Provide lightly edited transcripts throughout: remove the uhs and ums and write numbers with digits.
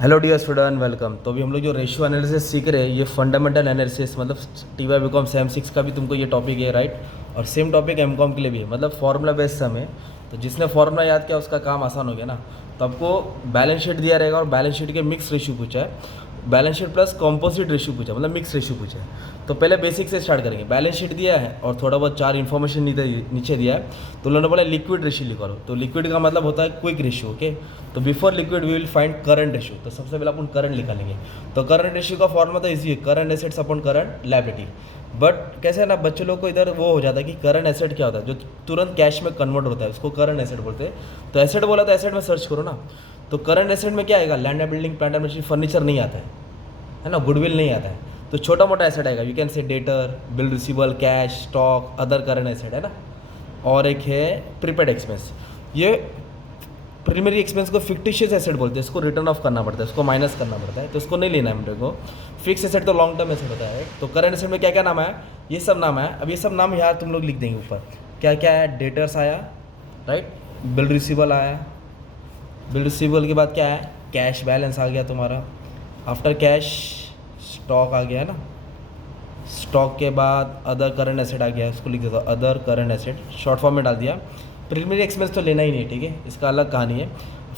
Hello dear student, welcome. तो अभी हम लोग जो रेशियो एनालिसिस सीख रहे हैं, ये फंडामेंटल एनालिसिस मतलब TY BCom सेम 6 का भी तुमको ये टॉपिक है, राइट। और सेम टॉपिक MCom के लिए भी है, मतलब फार्मूला बेस्ड सम है। तो जिसने फार्मूला याद किया उसका काम आसान हो गया ना। तो आपको बैलेंस शीट दिया रहेगा और बैलेंस शीट के मिक्स रेशियो पूछा है, balance sheet plus composite ratio पूछा, मतलब मिक्स रेशियो पूछा है। तो पहले बेसिक से स्टार्ट करेंगे। बैलेंस शीट दिया है और थोड़ा बहुत चार इन्फॉर्मेशन नीचे दिया है। तो उन्होंने बोला लिक्विड रेशियो लिखा लो। तो लिक्विड का मतलब होता है क्विक रेशियो, ओके। तो before liquid we will find current ratio. तो सबसे पहले अपन करंट निकालेंगे। तो करंट रेशियो का फॉर्मूला तो इजी है, current assets upon current liability. But कैसे है ना, बच्चे लोग को इधर वो हो जाता है कि करंट एसेट क्या होता है, जो तुरंत कैश में कन्वर्ट होता है उसको करंट एसेट बोलते हैं। तो एसेट बोला तो एसेट में सर्च करो ना। तो करंट एसेट में क्या आएगा, land and building, plant and machinery, furniture नहीं आता है ना, गुडविल नहीं आता है। तो छोटा मोटा एसेट आएगा, you can say debtor, bill receivable, cash, stock, other current asset, है ना। और एक है प्रीपेड एक्सपेंस। ये प्राइमरी एक्सपेंस को फिक्टिशियस एसेट बोलते हैं, इसको रिटर्न ऑफ करना पड़ता है, इसको माइनस करना पड़ता है, तो इसको नहीं लेना है मेरे को। फिक्स एसेट तो लॉन्ग टर्म एसेट होता है। तो करंट एसेट में क्या क्या नाम है, ये सब नाम है। अब ये सब नाम यहाँ तुम लोग लिख देंगे ऊपर। क्या क्या है, डेटर्स आया, राइट, बिल रिसीवेबल आया, बिल रिसीवेबल के बाद क्या है, कैश बैलेंस आ गया तुम्हारा, आफ्टर कैश स्टॉक आ गया है ना, स्टॉक के बाद अदर करंट एसेट आ गया, इसको लिख देता हूँ other current asset, short form में डाल दिया। प्रीलिमिनरी एक्सपेंस तो लेना ही नहीं, ठीक है, इसका अलग कहानी है।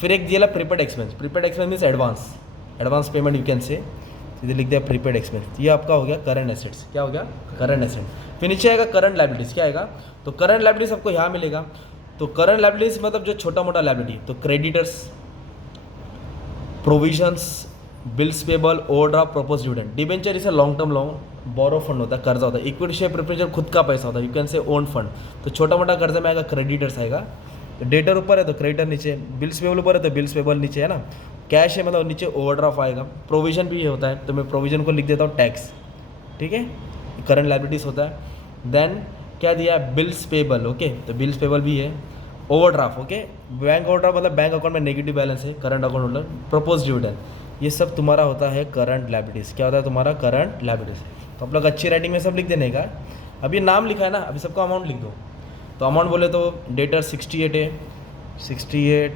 फिर एक दिया prepaid expense. Prepaid expense means advance payment, you can say सीधे लिख दिया प्रीपेड एक्सपेंस। ये आपका हो गया करंट एसेट्स। क्या हो गया, करंट एसेट। फिर नीचे आएगा करंट लायबिलिटीज़। क्या आएगा, तो करंट लायबिलिटीज़ आपको यहाँ मिलेगा। तो करंट लायबिलिटीज़ मतलब जो छोटा मोटा लायबिलिटी, तो creditors, provisions, bills payable, overdraft, propose dividend. Debenture इसे लॉन्ग टर्म लोन, बोरो फंड होता है, कर्जा होता है। इक्विटी शेयर प्रेफरेंस खुद का पैसा होता है, you can say own fund. तो छोटा मोटा कर्जा में आएगा क्रेडिटर्स आएगा। तो डेटर ऊपर है तो क्रेडिटर नीचे, बिल्स पेबल ऊपर है तो बिल्स पेबल नीचे, है ना। कैश है मतलब नीचे ओवरड्राफ्ट आएगा। प्रोविजन भी होता है, तो मैं प्रोविजन को लिख देता हूँ टैक्स, ठीक है, करंट लायबिलिटीज होता है। देन क्या दिया है, बिल्स पेबल, ओके, तो बिल्स पेबल भी है। ओवरड्राफ्ट, ओके, बैंक ओवरड्राफ्ट मतलब बैंक अकाउंट में नेगेटिव बैलेंस है, current account holder, propose dividend, ये सब तुम्हारा होता है करंट लायबिलिटीज़। क्या होता है तुम्हारा, करंट लायबिलिटीज़। तो आप लोग अच्छी राइटिंग में सब लिख देने का। अभी नाम लिखा है ना, अभी सबका अमाउंट लिख दो। तो अमाउंट बोले तो डेटर 68 है, 68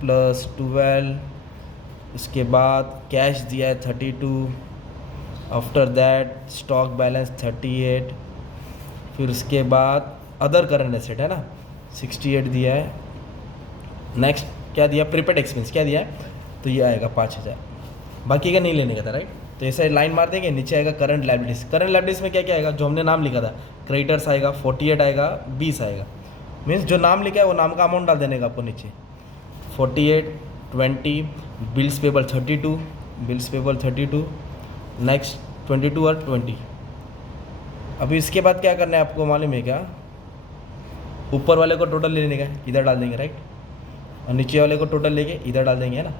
प्लस 12, इसके बाद कैश दिया है 32, आफ्टर दैट स्टॉक बैलेंस 38, फिर उसके बाद अदर करंट एसेट है ना 68 दिया है। नेक्स्ट क्या दिया, प्रीपेड एक्सपेंस क्या दिया है, तो ये आएगा 5000, बाकी का नहीं लेने का था, राइट। तो ऐसे लाइन मार देंगे, नीचे आएगा करंट लायबिलिटीज़। करंट लायबिलिटीज़ में क्या क्या आएगा, जो हमने नाम लिखा था, क्रेडिटर्स आएगा 48 आएगा, 20 आएगा, मीन्स जो नाम लिखा है वो नाम का अमाउंट डाल देने का आपको नीचे। 48, 20, bills payable 32, bills payable 32, next 22 और 20। अभी इसके बाद क्या करना है आपको मालूम है क्या, ऊपर वाले को टोटल लेने का इधर डाल देंगे, राइट, और नीचे वाले को टोटल लेके इधर डाल देंगे, है ना।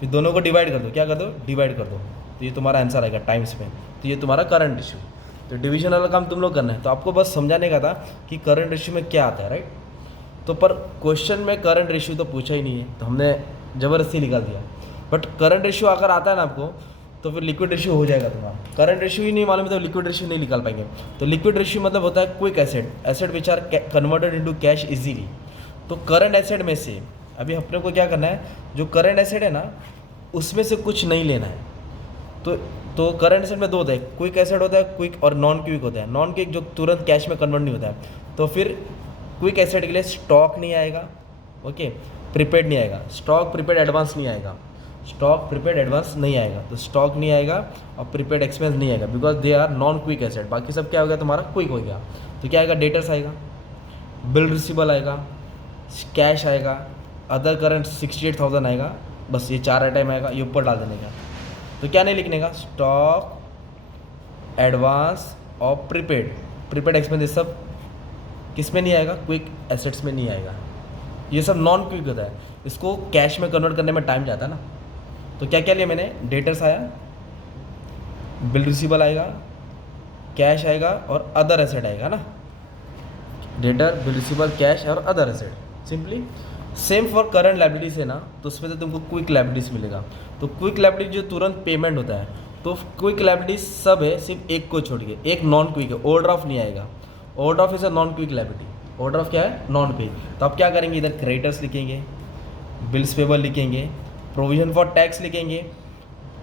फिर दोनों को डिवाइड कर दो, क्या कर दो, डिवाइड कर दो, तो ये तुम्हारा आंसर आएगा टाइम्स में। तो ये तुम्हारा करंट रेशियो। तो डिवीजन वाला काम तुम लोग करना है। तो आपको बस समझाने का था कि करंट रेशियो में क्या आता है, राइट। तो पर क्वेश्चन में करंट रेशियो तो पूछा ही नहीं है, तो हमने ज़बरदस्ती निकाल दिया। बट करंट रेशियो अगर आता है ना आपको, तो फिर लिक्विड रेशियो हो जाएगा तुम्हारा। करंट रेशियो ही नहीं मालूम है तो लिक्विड रेशियो नहीं निकाल पाएंगे। तो लिक्विड रेशियो मतलब होता है quick asset, asset which are converted into cash easily. तो करंट एसेट में से अभी अपने को क्या करना है, जो करंट एसेट है ना उसमें से कुछ नहीं लेना है। तो करंट एसेट में दो होता है, क्विक एसेट होता है, क्विक और नॉन क्विक होता है। नॉन क्विक जो तुरंत कैश में कन्वर्ट नहीं होता है। तो फिर क्विक एसेट के लिए स्टॉक नहीं आएगा, ओके, प्रीपेड नहीं आएगा, स्टॉक प्रीपेड एडवांस नहीं आएगा, स्टॉक प्रीपेड एडवांस नहीं आएगा, तो स्टॉक नहीं आएगा और प्रीपेड एक्सपेंस नहीं आएगा, because they are non quick asset. बाकी सब क्या हो गया तुम्हारा, क्विक हो गया। तो क्या आएगा, डेटर्स आएगा, बिल रिसीवेबल आएगा, कैश आएगा, अदर करंट 68,000 आएगा। बस ये चार आइटम आएगा, ये ऊपर डाल देने का। तो क्या नहीं लिखने का, स्टॉक, एडवांस और प्रीपेड, प्रीपेड एक्सपेंस, ये सब किस में नहीं आएगा, क्विक एसेट्स में नहीं आएगा। ये सब नॉन क्विक होता है, इसको कैश में कन्वर्ट करने में टाइम जाता है ना। तो क्या क्या लिया मैंने, डेटर्स आया, बिल रिसीवेबल आएगा, कैश आएगा और अदर एसेट आएगा ना। डेटर, बिल रिसीवेबल, कैश और other asset. Simply same for current liabilities है ना, तो उसमें तो तुमको क्विक लायबिलिटीज मिलेगा। तो क्विक लायबिलिटी जो तुरंत पेमेंट होता है, तो क्विक लायबिलिटीज सब है, सिर्फ एक को छोड़ के, एक नॉन क्विक है, ओवरड्राफ्ट नहीं आएगा। Overdraft is a non quick liability. Overdraft क्या है, नॉन क्विक। तो आप क्या करेंगे, इधर क्रेडिटर्स लिखेंगे, बिल्स पेबल लिखेंगे, प्रोविजन फॉर टैक्स लिखेंगे,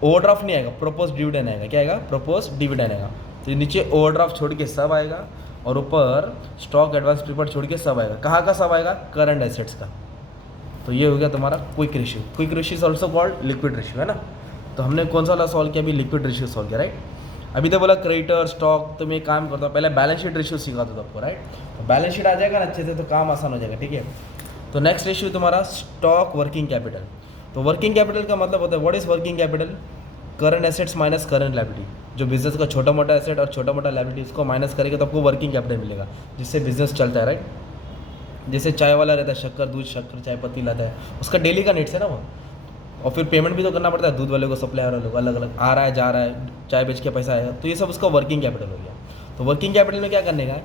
ओवरड्राफ्ट नहीं आएगा, प्रोपोज डिविडेंड आएगा। क्या आएगा? प्रोपोज डिविडेंड आएगा। तो ये नीचे ओवरड्राफ्ट छोड़ के सब आएगा और ऊपर स्टॉक एडवांस प्रीफर्ड छोड़ के सब आएगा। कहाँ का सब आएगा? करंट एसेट्स का। तो ये हो गया तुम्हारा quick ratio. Quick ratio is also called liquid ratio, है ना। तो हमने कौन सा वाला सॉल्व किया? अभी लिक्विड रेशियो सॉल्व किया, राइट। अभी तो बोला क्रेडिटर स्टॉक, तो मैं एक काम करता हूँ, पहले बैलेंस शीट रेशियो सिखा दो आपको, राइट। तो बैलेंस शीट आ जाएगा ना अच्छे से तो काम आसान हो जाएगा, ठीक है। तो नेक्स्ट रेशियो तुम्हारा स्टॉक वर्किंग कैपिटल। तो वर्किंग कैपिटल का मतलब होता है, what is working capital? Current assets minus current liability. जो बिजनेस का छोटा मोटा एसेट और छोटा मोटा लायबिलिटी इसको माइनस करेगा तो आपको वर्किंग कैपिटल मिलेगा, जिससे बिजनेस चलता है, राइट। जैसे चाय वाला रहता है, शक्कर दूध शक्कर चाय पत्ती लाता है, उसका डेली का नीड्स है ना वो, और फिर पेमेंट भी तो करना पड़ता है दूध वाले को, सप्लायर वाले को, अलग अलग आ रहा है जा रहा है, चाय बेच के पैसा आएगा, तो ये सब उसका वर्किंग कैपिटल हो गया। तो वर्किंग कैपिटल में क्या करने का है?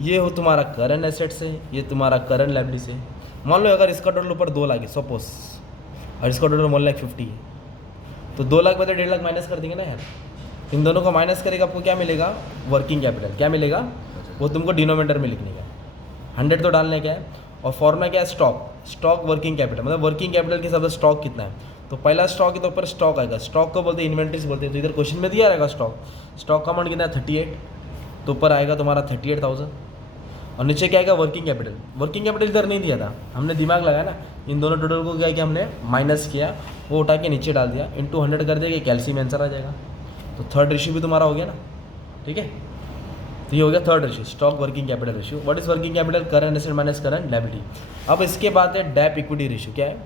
ये हो तुम्हारा करंट एसेट से, ये तुम्हारा करंट लायबिलिटी से। मान लो अगर इसका टोटल ऊपर 2 लाख है सपोज, और इसका टोटल 1,50,000 है, तो 2 लाख में तो 1.5 लाख माइनस कर देंगे ना यार। इन दोनों को माइनस करेगा, आपको क्या मिलेगा? Working capital. क्या मिलेगा? वो तुमको डिनोमिनेटर में लिखने का, 100 तो डालने का है। और फॉर्मूला क्या है? स्टॉक। स्टॉक वर्किंग कैपिटल, मतलब वर्किंग कैपिटल के हिसाब से स्टॉक कितना है। तो पहला स्टॉक है तो ऊपर स्टॉक आएगा, स्टॉक को बोलते हैं इन्वेंट्रीज बोलते हैं। तो इधर क्वेश्चन में दिया रहेगा स्टॉक, स्टॉक का अमाउंट कितना है? 38, तो ऊपर आएगा तुम्हारा 38,000। और नीचे क्या आएगा? Working capital. वर्किंग कैपिटल इधर नहीं दिया था, हमने दिमाग लगाया ना, इन दोनों टोटल को क्या किया हमने? माइनस किया, वो उठा के नीचे डाल दिया, इंटू 100 कर दिया, कैल्शियम आंसर आ जाएगा। तो थर्ड रेशियो भी तुम्हारा हो गया ना, ठीक है। तो ये हो गया third ratio, stock working capital ratio. What is working capital? Current asset minus current liability. अब इसके बाद है डेप इक्विटी रेशियो। क्या है?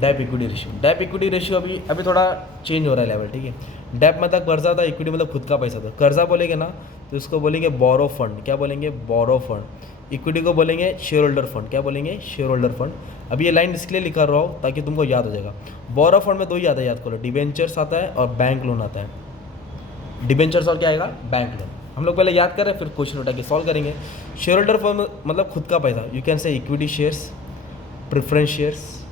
Debt equity ratio. Debt equity ratio अभी थोड़ा चेंज हो रहा है लेवल, ठीक है। डेप मतलब कर्जा था, इक्विटी मतलब खुद का पैसा था। कर्जा बोलेंगे ना तो इसको बोलेंगे बोरो फंड। क्या बोलेंगे? बोरो फंड। इक्विटी को बोलेंगे शेयर होल्डर फंड। क्या बोलेंगे? Share holder fund. अब ये लाइन इसलिए लिखा रहा हो ताकि तुमको याद हो जाएगा। बोरो फंड में 2 ही आता है, याद करो, डिबेंचर्स आता है और बैंक लोन आता है। डिबेंचर्स और क्या आएगा? Bank loan. हम लोग पहले याद करें फिर क्वेश्चन उठा के सॉल्व करेंगे। शेयर होल्डर फंड मतलब खुद का पैसा, you can say equity shares, preference shares,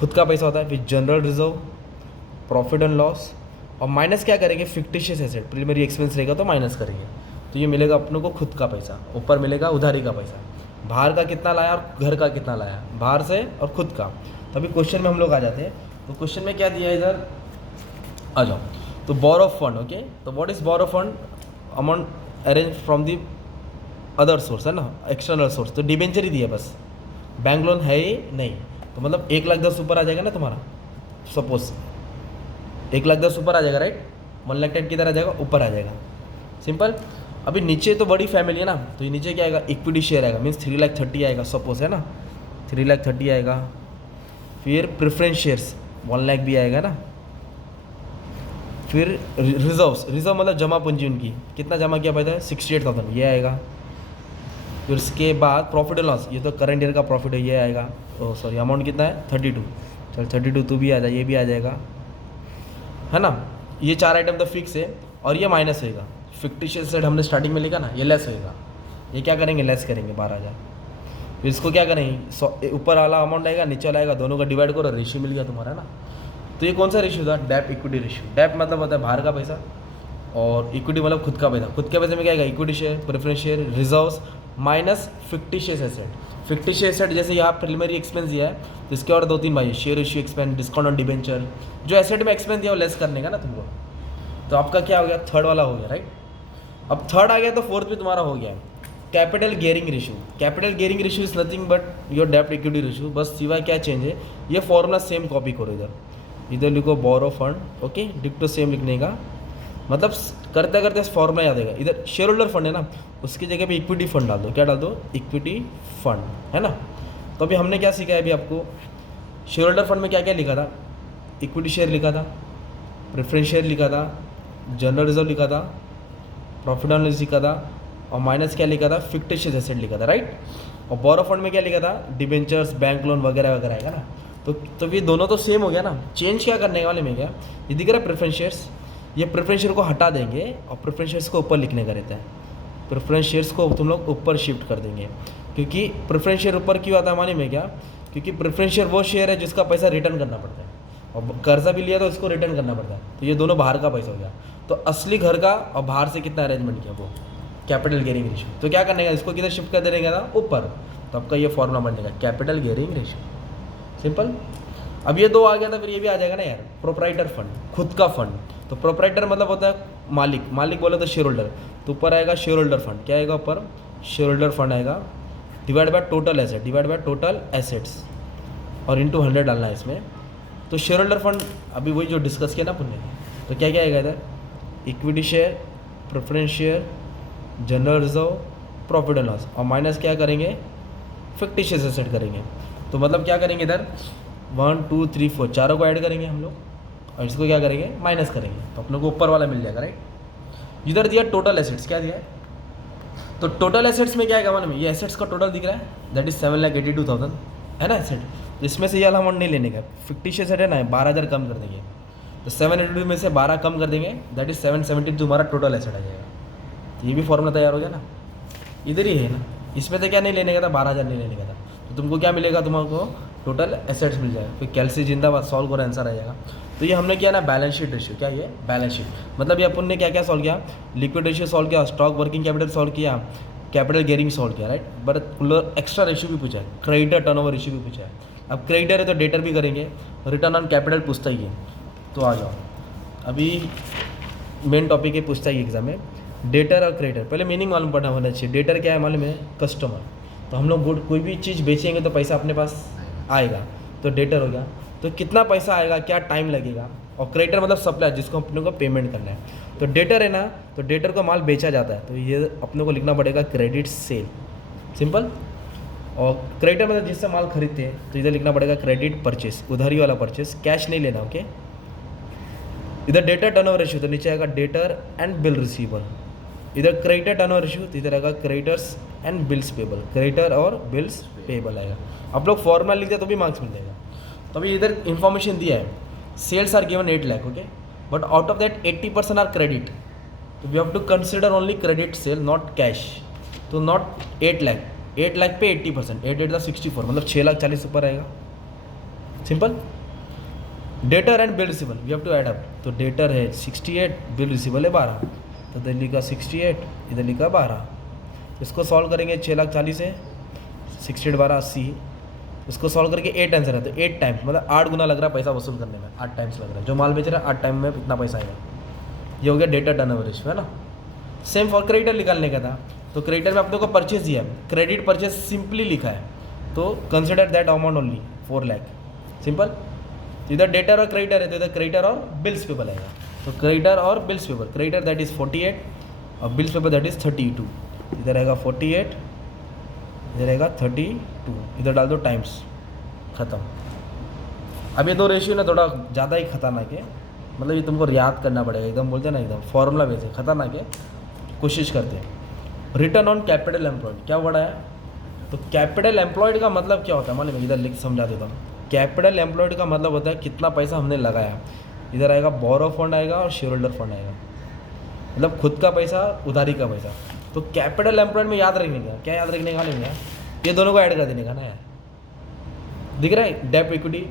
खुद का पैसा होता है। फिर general reserve, profit and loss, और माइनस क्या करेंगे? फिक्टिशियस एसेट, प्रीमियरी एक्सपेंस रहेगा तो माइनस करेंगे, तो ये मिलेगा अपनों को खुद का पैसा। ऊपर मिलेगा उधारी का पैसा, बाहर का कितना लाया और घर का कितना लाया, बाहर से और खुद का। तभी क्वेश्चन में हम लोग आ जाते हैं। तो क्वेश्चन में क्या दिया है, इधर आ जाओ। तो बोरो फंड, ओके। तो what is borrow fund? Amount arrange from the other source, है ना, एक्सटर्नल सोर्स। तो डिबेंचर ही दिया बस, बैंक लोन है ही नहीं। तो मतलब 1,10,000 ऊपर आ जाएगा ना तुम्हारा, सपोज 1,10,000 ऊपर आ जाएगा, राइट। 1,10,000 किधर आ जाएगा? ऊपर आ जाएगा, सिंपल। अभी नीचे तो बड़ी फैमिली है ना, तो ये नीचे क्या आएगा? इक्विटी शेयर आएगा, मीन्स 3,30,000 आएगा सपोज, है ना, 3,30,000 आएगा। फिर प्रेफरेंस शेयर्स 1,00,000 भी आएगा ना। फिर रिजर्व मतलब जमा पूंजी उनकी, कितना जमा किया पैसा है? 68,000, ये आएगा। फिर उसके बाद प्रॉफिट एंड लॉस, ये तो करंट ईयर का प्रॉफिट है, ये आएगा। ओह सॉरी, अमाउंट कितना है? 32। चल 32 तो भी आ जाए, ये भी आ जाएगा, है ना। ये 4 आइटम तो फिक्स है, और ये माइनस होएगा। फिक्टिशियस एसेट हमने स्टार्टिंग में लिखा ना, ये लेस होएगा। ये क्या करेंगे? लेस करेंगे 12,000। फिर इसको क्या करेंगे? ऊपर वाला अमाउंट आएगा, नीचे वाला आएगा, दोनों का डिवाइड करो, रेशियो मिल गया तुम्हारा ना। तो ये कौन सा रेशियो था? Depp equity ratio. डेप मतलब होता है बाहर का पैसा, और इक्विटी मतलब खुद का पैसा। खुद के पैसे में क्या आएगा? Equity share, preference share, reserves minus fictitious asset. Fictitious asset जैसे यहाँ प्रिलिमिनरी एक्सपेंस दिया है, तो इसके और 2-3 भाई, share issue expense, discount on debenture, जो एसेट में एक्सपेंस दिया वो लेस करने का ना तुमको। तो आपका क्या हो गया? थर्ड वाला हो गया, राइट। अब थर्ड आ गया तो फोर्थ भी तुम्हारा हो गया, capital gearing ratio. Capital gearing ratio is nothing but your डेप्ट इक्विटी रेशियो। बस सिवाय क्या चेंज है, ये फॉर्मूला सेम कॉपी करो, इधर लिखो बोरो फंड, ओके, डिक्टो सेम लिखने का, मतलब करते करते फॉर्मूला याद आएगा। इधर शेयर होल्डर फंड है ना, उसकी जगह पे इक्विटी फंड डाल दो। क्या डाल दो? इक्विटी फंड, है ना। तो अभी हमने क्या सीखा है? अभी आपको शेयर होल्डर फंड में क्या क्या लिखा था? इक्विटी शेयर लिखा था, प्रेफरेंस शेयर लिखा था, जनरल रिजर्व लिखा था, प्रॉफिट एंड लॉस लिखा था, और माइनस क्या लिखा था? फिक्टिशियस एसेट लिखा था, राइट। और बोरो फंड में क्या लिखा था? डिबेंचर्स, बैंक लोन वगैरह वगैरह आएगा ना। तो ये दोनों तो सेम हो गया ना। चेंज क्या करने वाले में क्या, ये दिख रहा है प्रेफरेंस शेयर्स, ये प्रेफरेंस शेयर को हटा देंगे और प्रेफरेंस शेयर्स को ऊपर लिखने का रहता है। प्रेफरेंस शेयर्स को तुम लोग ऊपर शिफ्ट कर देंगे, क्योंकि प्रेफरेंस शेयर ऊपर क्यों आता है माने में क्या, क्योंकि प्रेफरेंस शेयर वो शेयर है जिसका पैसा रिटर्न करना पड़ता है, और कर्जा भी लिया तो उसको रिटर्न करना पड़ता है। तो ये दोनों बाहर का पैसा हो गया। तो असली घर का और बाहर से कितना अरेंजमेंट किया, वो कैपिटल गियरिंग रेशियो। तो क्या करने का, इसको किधर शिफ्ट कर देने का था? ऊपर। तो आपका ये फॉर्मूला बनने का कैपिटल गियरिंग रेशियो, सिंपल। अब ये दो आ गया था, फिर ये भी आ जाएगा ना यार, प्रोप्राइटर फंड, खुद का फंड। तो प्रोप्राइटर मतलब होता है मालिक, मालिक बोले तो शेयर होल्डर, तो ऊपर आएगा शेयर होल्डर फंड, क्या आएगा ऊपर, शेयर होल्डर फंड आएगा, divide by total asset, divide by total assets, और इंटू 100 डालना है इसमें। तो शेयर होल्डर फंड अभी वही जो डिस्कस किया ना अपन ने, तो क्या क्या आएगा इधर, equity share, preference share, general reserve, profit and loss, और माइनस क्या करेंगे, फिक्टिशियस एसेट करेंगे। तो मतलब क्या करेंगे इधर 1 2 3 4 चारों को ऐड करेंगे हम लोग, और इसको क्या करेंगे, माइनस करेंगे, तो अपने को ऊपर वाला मिल जाएगा, राइट। इधर दिया टोटल एसेट्स, क्या दिया है, तो टोटल एसेट्स में क्या है मालूम है, ये एसेट्स का टोटल दिख रहा है, दैट इज 7,82,000 है ना एसेट। तो इसमें से ये वाला अमाउंट नहीं लेने का, फिक्टिशियस एसेट है ना, 12,000 कम कर देंगे, तो 782 में से 12 कम कर देंगे, दैट इज 770 जो हमारा टोटल एसेट आ जाएगा। तो ये भी फॉर्मूला तैयार हो गया ना, इधर ही है ना। इसमें तो क्या नहीं लेने का था, 12,000 नहीं लेने का था, तो तुमको क्या मिलेगा, तुमको टोटल एसेट्स मिल जाएगा। फिर कैलसी जिंदाबाद, सॉल्व करो, आंसर आ जाएगा। तो ये हमने किया ना बैलेंस शीट रेशियो, क्या ये बैलेंस शीट, मतलब ये अपन ने क्या क्या सॉल्व किया, लिक्विड रेशियो सॉल्व किया, स्टॉक वर्किंग कैपिटल सॉल्व किया, कैपिटल गेयरिंग सॉल्व किया, राइट। बट एक्स्ट्रा रेशियो भी पूछा है, क्रेडिटर टर्नओवर रेशियो भी पूछा है। अब क्रेडिटर है तो डेटर भी करेंगे, रिटर्न ऑन कैपिटल पूछता ही है। तो आ जाओ, अभी मेन टॉपिक है, पूछता ही एग्जाम में, डेटर और क्रेडिटर। पहले मीनिंग मालूम पड़ना होना चाहिए। डेटर क्या है मालूम है, कस्टमर। तो हम लोग गुड कोई भी चीज़ बेचेंगे तो पैसा अपने पास आएगा, तो डेटर हो गया। तो कितना पैसा आएगा, क्या टाइम लगेगा, और क्रेडिटर मतलब सप्लायर, जिसको अपने को पेमेंट करना है। तो डेटर है ना, तो डेटर को माल बेचा जाता है, तो ये अपने को लिखना पड़ेगा क्रेडिट सेल, सिंपल। और क्रेडिटर मतलब जिससे माल खरीदते हैं, तो इधर लिखना पड़ेगा क्रेडिट परचेस, उधारी वाला परचेस, कैश नहीं लेना, ओके। इधर डेटर टर्नओवर रेशियो, तो नीचे आएगा डेटर एंड बिल रिसीवर। इधर क्रेडिटर टर्नओवर रेशियो, तो इधर आएगा creditors and bills payable, creditor और बिल्स पेबल आएगा। आप लोग फॉर्मूला लिख दिया तो भी मार्क्स मिल जाएगा। तो अभी इधर इन्फॉर्मेशन दिया है, sales are given 8 lakh, okay, but out of that 80% are credit, तो we have to consider only credit sale, not cash. तो नॉट 8 लाख, 8 लाख पे 80%, 8 8 64, मतलब 6,40,000 ऊपर आएगा, simple. Debtor and bill receivable we have to add up, तो debtor है 68, bill रिसीवल है 12, तो इधर लिखा 68, इधर लिखा 12। इसको सॉल्व करेंगे, 6,40,000 है, 68 12 80, इसको सॉल्व करके 8 आंसर है, तो 8 टाइम्स मतलब 8 गुना लग रहा है पैसा वसूल करने में, 8 टाइम्स लग रहा है। जो माल बेच रहा है 8 टाइम में इतना पैसा आएगा। ये हो गया डेटा टर्नओवर रेशियो, है ना। सेम फॉर क्रेडिटर निकालने का था, तो क्रेडिटर में अपने को परचेज दिया है, क्रेडिट परचेज सिंपली लिखा है, तो consider that amount only 4 lakh, simple. इधर डेटर और क्रेडिटर है, तो इधर क्रेडिटर और बिल्स पेबल आएगा, तो क्रेडिटर और bills payable, creditor that is 48 और बिल्स पेबल दैट इज 32। इधर आएगा 48, इधर आएगा 32, इधर डाल दो टाइम्स, ख़त्म। अब ये दो रेशियो ना थोड़ा ज़्यादा ही खतरनाक है, मतलब ये तुमको याद करना पड़ेगा, एकदम बोलते हैं ना एकदम फॉर्मूला वैसे खतरनाक है, कोशिश करते हैं। रिटर्न ऑन कैपिटल एम्प्लॉयड क्या वर्ड आया, तो कैपिटल एम्प्लॉयड का मतलब क्या होता है मालूम है, इधर लिख समझा देता हूँ। कैपिटल एम्प्लॉयड का मतलब होता है कितना पैसा हमने लगाया। इधर आएगा बोरो फंड आएगा और शेयर होल्डर फंड आएगा, मतलब खुद का पैसा, उधारी का पैसा। तो कैपिटल एम्प्लॉयड में याद रखने का, क्या याद रखने का नहीं है, ये दोनों को ऐड कर देने का ना यार। दिख रहा है डेप इक्विटी,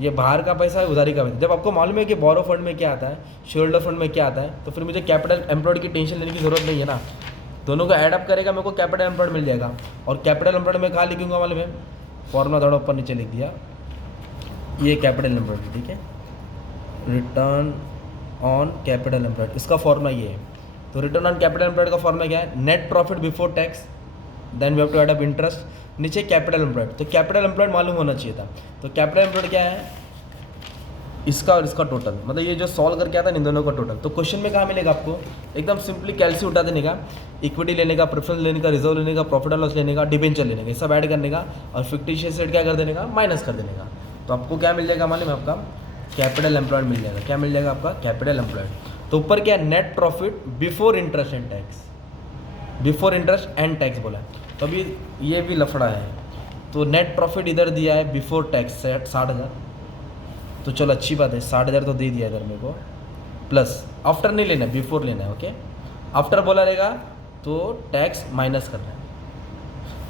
ये बाहर का पैसा है, उधारी का पैसा। जब आपको मालूम है कि बोरो फंड में क्या आता है, शेयर होल्डर फंड में क्या आता है, तो फिर मुझे कैपिटल एम्प्लॉयड की टेंशन लेने की जरूरत नहीं है ना। दोनों को ऐड अप करेगा, मेरे को कैपिटल एम्प्लॉयड मिल जाएगा। और कैपिटल एम्प्लॉयड में कहाँ लिखूंगा मालूम है, फॉर्मूला थोड़ा ऊपर नीचे लिख दिया, ये कैपिटल एम्प्लॉयड, ठीक है। रिटर्न ऑन कैपिटल एम्प्लॉयड, इसका फॉर्मूला ये है। तो रिटर्न ऑन कैपिटल एम्प्लॉयड का फॉर्मूला क्या है, net profit before tax, then we have to add up interest, नीचे कैपिटल एम्प्लॉयड। तो कैपिटल एम्प्लॉयड मालूम होना चाहिए था। तो कैपिटल एम्प्लॉयड क्या है, इसका और इसका टोटल, मतलब ये जो सॉल्व करके आता है इन दोनों का टोटल। तो क्वेश्चन में कहाँ मिलेगा आपको, एकदम सिंपली कैलसी उठा देने का, इक्विटी लेने का, प्रेफरेंस लेने का, रिजर्व लेने का, प्रॉफिट एंड लॉस लेने का, डिबेंचर लेने का, ये सब ऐड करने का, और फिक्टिशियस रेट क्या कर देने का, माइनस कर देने का। तो आपको क्या मिल जाएगा मालूम है, आपका कैपिटल एम्प्लॉयड मिल जाएगा। क्या मिल जाएगा आपका, कैपिटल एम्प्लॉयड। तो ऊपर क्या है, net profit before interest and tax, before interest and tax बोला है। तो अभी ये भी लफड़ा है, तो नेट प्रॉफिट इधर दिया है बिफोर टैक्स 60,000, तो चलो अच्छी बात है, 60,000 तो दे दिया इधर मेरे को, प्लस आफ्टर नहीं लेना है, बिफोर लेना है, ओके। आफ्टर बोला रहेगा तो टैक्स माइनस करना है,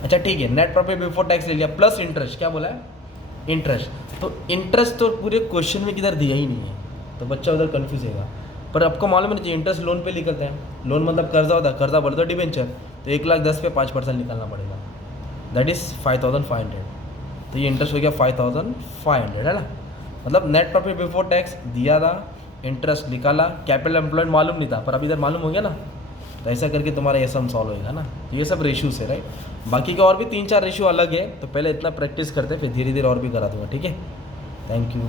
अच्छा ठीक है। नेट प्रॉफिट बिफोर टैक्स ले लिया, प्लस इंटरेस्ट, क्या बोला है, इंटरेस्ट। तो इंटरेस्ट तो पूरे क्वेश्चन में किधर दिया ही नहीं है, तो बच्चा उधर कन्फ्यूज होगा। पर आपको मालूम नहीं चाहिए, इंटरेस्ट लोन पे निकलते हैं, लोन मतलब कर्जा होता है, कर्जा बोले तो डिबेंचर, तो 1,10,000 पे 5% निकालना पड़ेगा, दैट इज़ 5,500। तो ये इंटरेस्ट हो गया 5,500, है ना। मतलब नेट प्रॉफिट बिफोर टैक्स दिया था, इंटरेस्ट निकाला, कैपिटल एम्प्लॉयड मालूम नहीं था, पर अभी इधर मालूम हो गया ना, तो ऐसा करके तुम्हारा ये सम सॉल्व होएगा ना। तो ये सब रेशियोज है राइट। बाकी के और भी 3-4 रेशियो अलग है, तो पहले इतना प्रैक्टिस करते हैं, फिर धीरे धीरे और भी करा दूंगा, ठीक है। Thank you.